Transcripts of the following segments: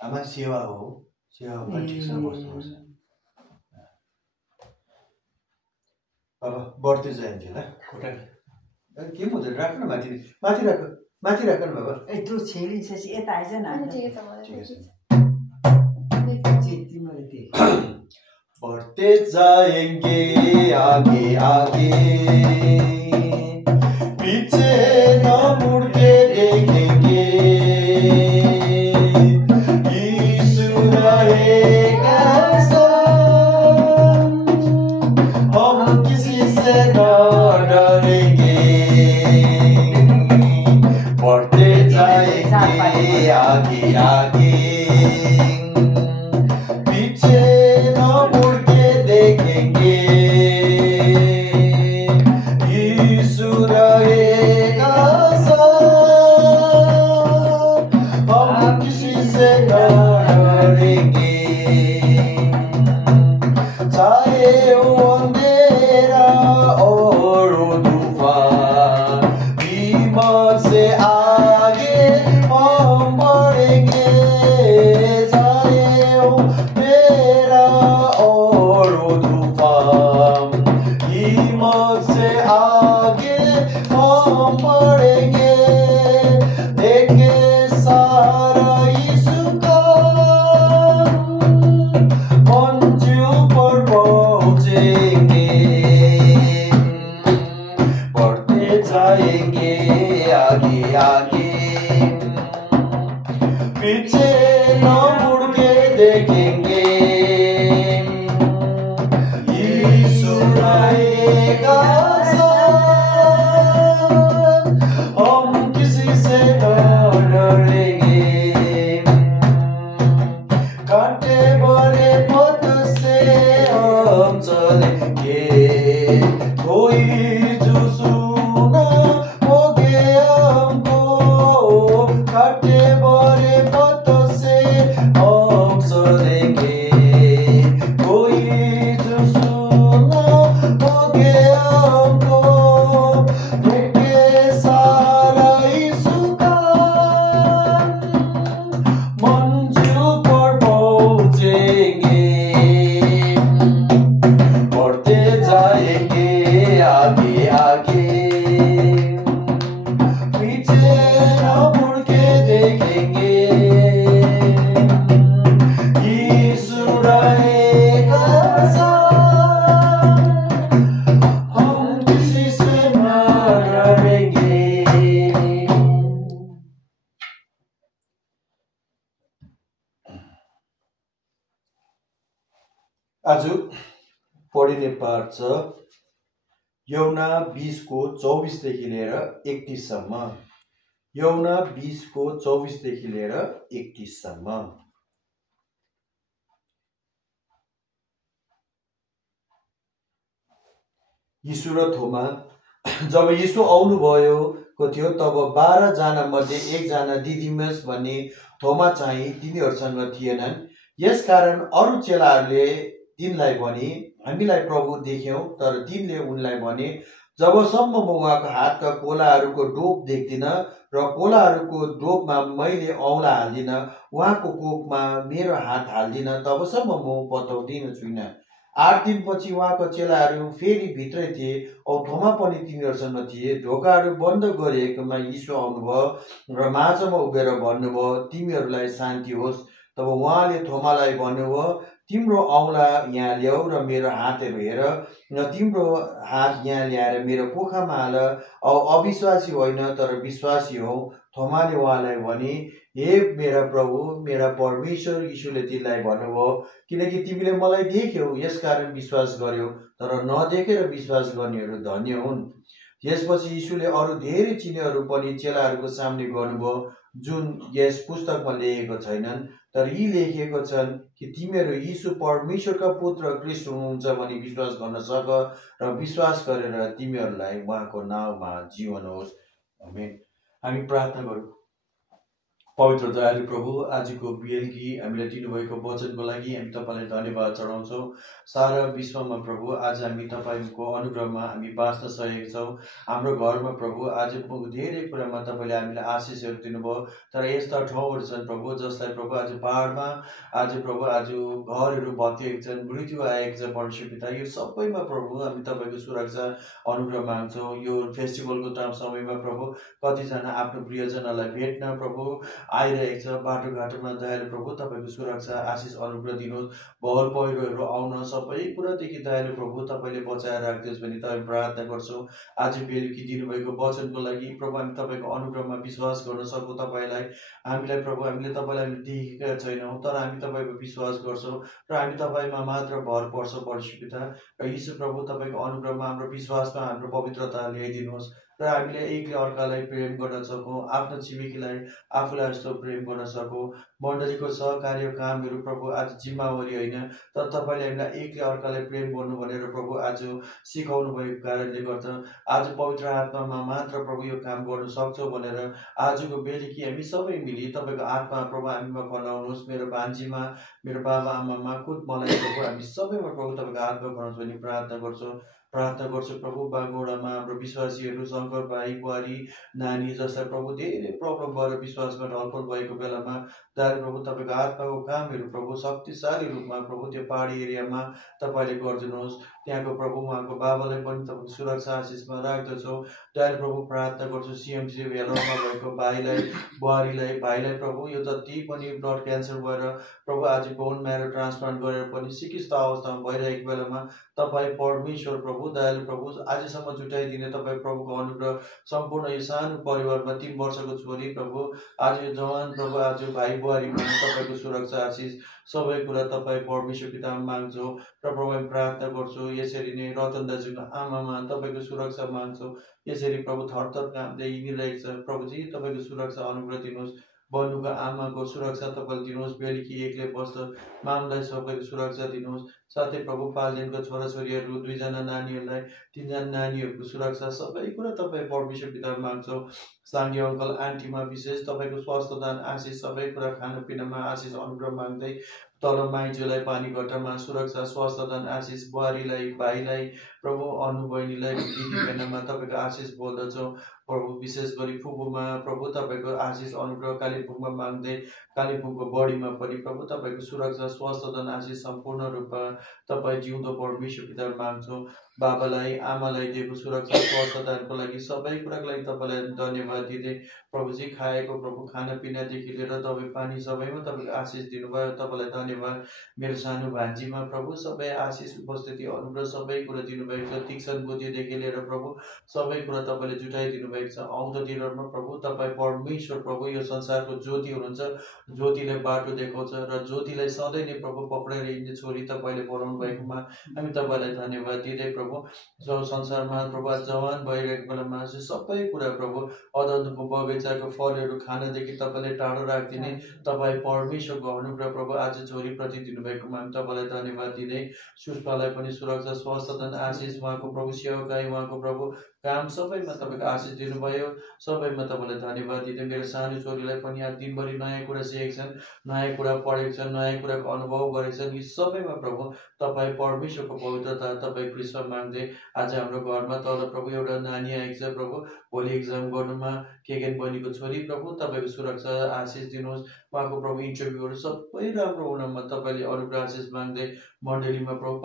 आमा सेवा हो सेवामा ठिकसँग बस्नुपर्छ अब बढ्दै जाइन्छ ल खुट्टा के हुन्छ राख्नु माथि माथि राख न बाबा त्यो छेलिसपछि यता आइज न बढ़ते जाएंगे आगे आगे पीछे न मुड़ के देखेंगे यीशु रहेगा संग हम किसी से न डरेंगे बढ़ते जाएंगे आगे आगे आज पढिने पाठ छ यौना 20:24 देखि लिएर 31 सम्म। यौना 20:24 देखि लिएर 31 सम्म। यीशु र थोमा। जब यीशु आउनुभएको थियो तब 12 जना मध्ये एकजना दिदिमस भन्ने थोमा चाहिँ तिनीहरूसँग थिएनन्। यसकारण अरू चेलाहरूले तिनलाई भने हामीलाई प्रभु देख्यौं। तर तिनले उनलाई भने जबसम्म म उहाँको हातका कोलाहरूको डोप देख्दिन र कोलाहरूको डोपमा मैले औँला हाल्दिन उहाँको कोखमा मेरो हात हाल्दिन तबसम्म म पत्याउँदिन छुइनँ। 8 दिनपछि उहाँको चेलाहरू फेरि भित्रै थिए औ थोमा पनि तिनीहरूसँग थिए। ढोकाहरू बन्द गरिएकोमा यीशु आउनुभयो र माझमा उभिएर भन्नुभयो तिमीहरूलाई शान्ति होस्। तब उहाँले थोमालाई भन्नुभयो तिम्रो औँला यहाँ ल्याऊ र मेरो हातहरू हेर र तिम्रो हात यहाँ ल्याएर मेरो कोखामा हाल औ अविश्वासी होइन तर विश्वासी हौ। थोमाले उहाँलाई भने हे मेरा प्रभु मेरा परमेश्वर। यीशुले तिनलाई भन्नुभयो किनकि तिमीले मलाई देख्यौ यसकारण विश्वास गर्यौ तर नदेखेर विश्वास गर्नेहरू धन्य हुन्। यसपछि यीशुले अरू धेरै चिन्हहरू पनि चेलाहरूको सामने गर्नुभयो जुन यस पुस्तकमा लेखेको छैनन्। तर यी लेखिएको छन् कि तिमीहरू यीशु परमेश्वरका पुत्र ख्रीष्ट हुनुहुन्छ भनी विश्वास गर्न सक र विश्वास गरेर तिमीहरूलाई उहाँको नाममा जीवन होस्। आमेन। हामी प्रार्थना गरौँ। पवित्र दयालु प्रभु, आजको बेलुकी हामीलाई दिनुभएको वचनको लागि हामी तपाईँलाई धन्यवाद चढाउँछौँ। सारा विश्वमा प्रभु आज हामी तपाईँको अनुग्रहमा हामी बाँच्न सकेका छौँ। हाम्रो घरमा प्रभु आज धेरै कुरामा तपाईँले हामीलाई आशिषहरू दिनुभयो, तर यस्ता ठाउँहरू छन् प्रभु जसलाई प्रभु आज पहाडमा आज प्रभु आज घरहरू भत्किएका छन्, मृत्यु आएको छ परमेश्वर पिता। यो सबैमा प्रभु हामी तपाईँको सुरक्षा अनुग्रह माग्छौँ। यो फेस्टिभलको समयमा प्रभु कतिजना आफ्नो प्रियजनलाई भेट्न प्रभु आइरहेको छ, बाटोघाटोमा दयालु प्रभु तपाईँको सुरक्षा आशिष अनुग्रह दिनुहोस्। भल पहिरोहरू आउन सबै कुरादेखि दयालु प्रभु तपाईँले बचाएर राखिदियोस् भने तपाईँ प्रार्थना गर्छौँ। आज बेलुकी दिनुभएको वचनको लागि प्रभु हामी तपाईँको अनुग्रहमा विश्वास गर्न सकौँ। तपाईँलाई हामीलाई प्रभु हामीले तपाईँलाई देखेका छैनौँ, तर हामी तपाईँको विश्वास गर्छौँ र हामी तपाईँमा मात्र भर पर्छौँ परमेश्वर पिता। र यीशु प्रभु तपाईँको अनुग्रहमा हाम्रो विश्वासमा हाम्रो पवित्रता ल्याइदिनुहोस् र हामीले एकले अर्कालाई प्रेम गर्न सकौँ, आफ्नो छिमेकीलाई आफूलाई जस्तो प्रेम गर्न सकौँ। मण्डलीको सहकार्य कामहरू प्रभु आज जिम्मेवारी होइन, तर तपाईँले हामीलाई एकले अर्कालाई प्रेम गर्नु भनेर प्रभु आज सिकाउनु भएको कारणले गर्दा आज पवित्र आत्मामा मात्र प्रभु यो काम गर्न सक्छौँ भनेर आजको बेलुकी हामी सबै मिली तपाईँको आत्मा प्रभु हामीमा खनाउनुहोस्। मेरो भान्जीमा, मेरो बाबा आमामा, खुद मलाई प्रभु हामी सबैमा प्रभु तपाईँको आत्मा खनाउनुहोस् भन्ने प्रार्थना गर्छु प्रभु। बागौडामा हाम्रो विश्वासीहरू शङ्कर भाइ बुहारी नानी जसलाई प्रभु धेरै प्रब्लम भएर विश्वासमा ढलफल भएको बेलामा दाल प्रभु तपाईँको आत्माको कामहरू प्रभु शक्तिशाली रूपमा प्रभु त्यो पहाडी एरियामा तपाईँले गरिदिनुहोस्। त्यहाँको प्रभु उहाँको बाबालाई पनि तपाईँको सुरक्षा आशिषमा राख्दछौँ। दाल प्रभु प्रार्थना गर्छु सिएमसी भेलोरमा भएको भाइलाई प्रभु यो जति पनि ब्लड क्यान्सर भएर प्रभु आज बोन म्यारो ट्रान्सप्लान्ट गरेर पनि चिकित्सा अवस्थामा भइरहेको बेलामा तपाईँ परमेश्वर प्रभु दयालु प्रभु आजसम्म जुटाइदिने तपाईँ प्रभुको अनुग्रह सम्पूर्ण यो सानो परिवारमा 3 वर्षको छोरी प्रभु आज यो जवान प्रभु आज भाइ बुहारीमा तपाईँको सुरक्षा आशिष सबै कुरा तपाईँ परमेश्वर पितामा माग्छौँ र प्रभु प्रार्थना गर्छु। यसरी नै रतन दाजुको आमामा तपाईँको सुरक्षा माग्छौँ। यसरी प्रभु थरथर कामले हिँडिरहेको छ प्रभुजी तपाईँको सुरक्षा अनुग्रह दिनुहोस्। बन्नुको आमाको सुरक्षा तपाईँले दिनुहोस्। बेलुकी एक्लै बस्दा मामलाई सबैको सुरक्षा दिनुहोस्। साथै प्रभु 5 दिनको छोराछोरीहरू 2 जना नानीहरूलाई 3 जना नानीहरूको सुरक्षा सबै कुरा तपाईँ परमेश्वर पितामा माग्छौँ। साङ्गे अङ्कल आन्टीमा विशेष तपाईँको स्वास्थ्य दान आशिष सबै कुरा खानापिनामा आशिष अनुग्रह माग्दै तल माइजूलाई पानीघट्टामा सुरक्षा स्वास्थ्य दान आशिष बुहारीलाई भाइलाई प्रभु अनु बहिनीलाई दिदी बहिनीमा तपाईँको आशिष बोल्दछौँ। प्रभु विशेष गरी फुपूमा प्रभु तपाईँको आशिष अनुग्रह कालिम्पोङमा माग्दै कालिम्पोङको बढीमा पनि प्रभु तपाईँको सुरक्षा स्वास्थ्य दान आशिष सम्पूर्ण रूपमा तपाईँ जिउँदो परमेश्वर पितामा माग्छौँ। बाबालाई आमालाई दिएको सुरक्षा स्वास्थ्य दानको लागि सबै कुराको लागि तपाईँलाई धन्यवाद दिँदै प्रभुजी खाएको प्रभु खानापिनादेखि लिएर दबाई पानी सबैमा तपाईँको आशिष दिनुभयो, तपाईँलाई धन्यवाद। मेरो सानो भान्जीमा प्रभु सबै आशिष उपस्थिति अनुग्रह सबै कुरा दिनुभएको छ। तीक्ष्ण बुद्धिदेखि लिएर प्रभु सबै कुरा तपाईँले जुटाइदिनु भएको छ। आउँदो दिनहरूमा प्रभु तपाईँ परमेश्वर प्रभु यो संसारको ज्योति हुनुहुन्छ, ज्योतिले बाटो देखाउँछ र ज्योतिलाई सधैँ नै प्रभु पक्रेर हिँड्ने छोरी तपाईँले बनाउनु भएकोमा हामी तपाईँलाई धन्यवाद दिँदै प्रभु जो संसारमा प्रभु जवान भइरहेको बेलामा सबै कुरा प्रभु अदनको बगैँचाको फलहरू खानादेखि तपाईँले टाढो राखिदिने तपाईँ परमेश्वरको अनुग्रह प्रभु आज छोरीप्रति दिनुभएकोमा हामी तपाईँलाई धन्यवाद दिँदै सुष्मालाई पनि सुरक्षा स्वास्थ्य दान आशिष उहाँको प्रभु सेवकाई उहाँको प्रभु काम सबैमा तपाईँको आशिष दिनुभयो, सबैमा तपाईँलाई धन्यवाद दिँदै मेरो सानो छोरीलाई पनि आज दिनभरि नयाँ कुरा सिकेको छन्, नयाँ कुरा पढेको छन्, नयाँ कुराको अनुभव गरेको छन्। यी सबैमा प्रभु तपाईँ परमेश्वरको पवित्रता तपाईँ कृष्ण माग्दै आज हाम्रो घरमा तल प्रभु एउटा नानी आएको छ प्रभु भोलि एक्जाम गर्नुमा केकेन बहिनीको छोरी प्रभु तपाईँको सुरक्षा आशिष दिनुहोस्। उहाँको प्रभु इन्टरभ्यूहरू सबै राम्रो हुनमा तपाईँले अनुग्रह आशिष माग्दै मण्डलीमा प्रभु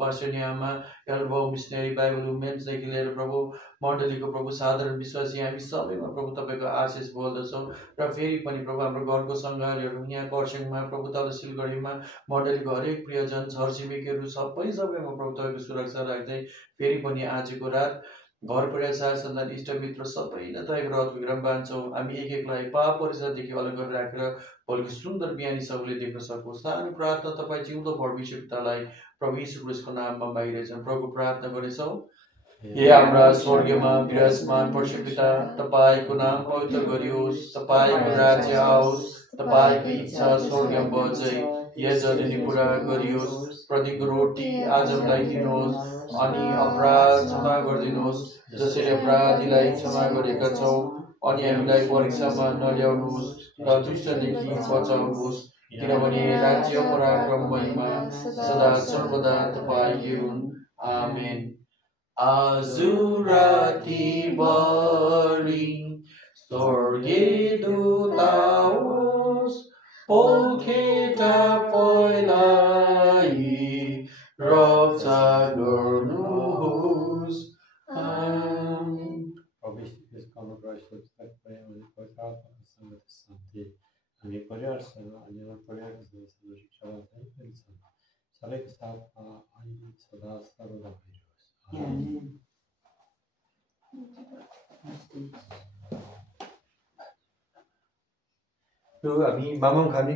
पास्टर आमा एल्बो मिसनरी बाइबल वुमेन्सदेखि लिएर प्रभु मण्डलीको प्रभु साधारण विश्वासी हामी सबैमा प्रभु तपाईँको आशिष बोल्दछौँ। र फेरि पनि प्रभु हाम्रो घरको सङ्घारहरू यहाँ खरसाङमा प्रभु तल सिलगढीमा मण्डलीको हरेक प्रियजन छरछिमेकीहरू सबैमा प्रभु तपाईँको सुरक्षा राख्दै फेरि पनि आजको रात घर परिवार साथ सन्तान इष्टमित्र सबैलाई तपाईँको रथ विक्रम बाँध्छौँ। हामी एक एकलाई पाप परिसरदेखि अलग गरेर राखेर भोलिको सुन्दर बिहानी सबैले देख्न सकोस्। सानो प्रार्थना तपाईँ जिउँदो परमेश्वर पितालाई प्रभु यीशु ख्रीष्टको नाममा मागिरहेछौँ। प्रभु प्रार्थना गर्नेछौँ। हे हाम्रा स्वर्गीयमा विराजमान परमेश्वर पिता, तपाईँको नाम पवित्र गरियोस्, तपाईँको राज्य आओस्, तपाईँको इच्छा स्वर्गमा बझै यस जमिनमा पुरा गरियोस्। प्रतिको रोटी आज हामीलाई दिनुहोस्, अनि अपराध क्षमा गरिदिनुहोस् जसरी अपराधीलाई क्षमा गरेका छौँ अनि हामीलाई परीक्षामा नल्याउनुहोस् र दुष्टदेखि बचाउनुहोस् किनभने राज्य पराक्रम महिमा सदा सर्वदा तपाईँकै हुन् आमेन आजुराती बरी स्वर्गीय दूताओस् पोखेटा पहिलाई रक्षा गर्नुहोस् आमेन हामी परिवारसँग अनि परिवारको सदस्यहरू शिक्षालाई पनि सबैको साथमा अहिले सदा सर्वदा भइरहोस् हामी मामाम खाने